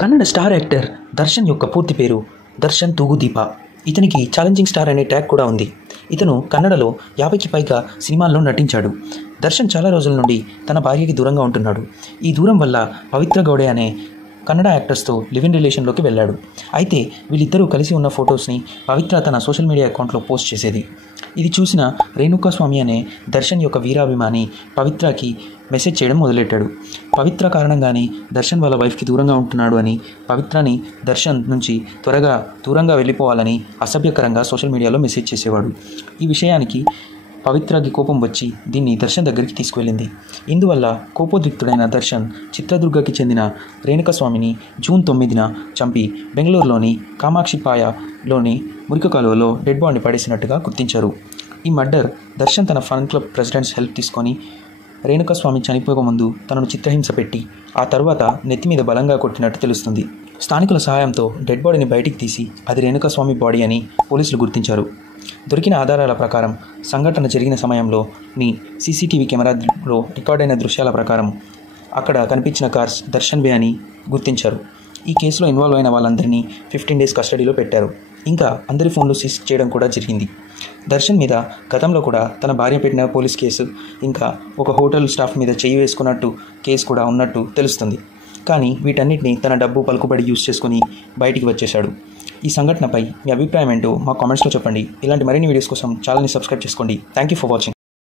Kannada star actor Darshan యొక్క పూర్తి పేరు దర్శన్ తూగుదీప. ఇతనికి ఛాలెంజింగ్ స్టార్ అనే ట్యాగ్ కూడా ఉంది. ఇతను కన్నడలో 50కి పైగా సినిమాల్లో నటించాడు. దర్శన్ చాలా రోజుల నుండి తన భార్యకి దూరంగా ఉంటున్నాడు. ఈ దూరం వల్ల పవిత్ర గౌడే అనే కన్నడ యాక్టర్స్తో లివ్ ఇన్ రిలేషన్లోకి వెళ్ళాడు. అయితే వీళ్ళిద్దరూ కలిసి ఉన్న ఫొటోస్ని పవిత్ర తన సోషల్ మీడియా అకౌంట్లో పోస్ట్ చేసేది. ఇది చూసిన రేణుకాస్వామి అనే దర్శన్ యొక్క వీరాభిమాని పవిత్రకి మెసేజ్ చేయడం మొదలెట్టాడు. పవిత్ర కారణంగానే దర్శన్ వాళ్ళ వైఫ్కి దూరంగా ఉంటున్నాడు అని, పవిత్రని దర్శన్ నుంచి త్వరగా దూరంగా వెళ్ళిపోవాలని అసభ్యకరంగా సోషల్ మీడియాలో మెసేజ్ చేసేవాడు. ఈ విషయానికి పవిత్రకి కోపం వచ్చి దీన్ని దర్శన్ దగ్గరికి తీసుకువెళ్ళింది. ఇందువల్ల కోపోద్రిక్తుడైన దర్శన్ చిత్రదుర్గకి చెందిన రేణుకాస్వామిని జూన్ 9న చంపి బెంగళూరులోని కామాక్షిపాయలోని మురికి కాలువలో డెడ్ బాడీని పడేసినట్టుగా గుర్తించారు. ఈ మర్డర్ దర్శన్ తన ఫన్ క్లబ్ ప్రెసిడెంట్స్ హెల్ప్ తీసుకొని రేణుకాస్వామి చనిపోక ముందు తనను చిత్రహింస పెట్టి ఆ తర్వాత నెత్తి మీద బలంగా కొట్టినట్టు తెలుస్తుంది. స్థానికుల సహాయంతో డెడ్ బాడీని బయటికి తీసి అది రేణుకాస్వామి బాడీ అని పోలీసులు గుర్తించారు. దొరికిన ఆధారాల ప్రకారం సంఘటన జరిగిన సమయంలోని సీసీటీవీ కెమెరాలో రికార్డైన దృశ్యాల ప్రకారం అక్కడ కనిపించిన కార్స్ దర్శన్వే అని గుర్తించారు. ఈ కేసులో ఇన్వాల్వ్ అయిన వాళ్ళందరినీ 15 days కస్టడీలో పెట్టారు. ఇంకా అందరి ఫోన్లు సీజ్ చేయడం కూడా జరిగింది. దర్శన్ మీద గతంలో కూడా తన భార్య పెట్టిన పోలీస్ కేసు, ఇంకా ఒక హోటల్ స్టాఫ్ మీద చేయి వేసుకున్నట్టు కేసు కూడా ఉన్నట్టు తెలుస్తుంది. కానీ వీటన్నిటిని తన డబ్బు పలుకుబడి యూజ్ చేసుకుని బయటికి వచ్చేశాడు. ఈ సంఘటనపై మీ అభిప్రాయం ఏంటో మా కామెంట్స్లో చెప్పండి. ఇలాంటి మరిన్ని వీడియోస్ కోసం ఛానల్ని సబ్స్క్రైబ్ చేసుకోండి. Thank you for watching.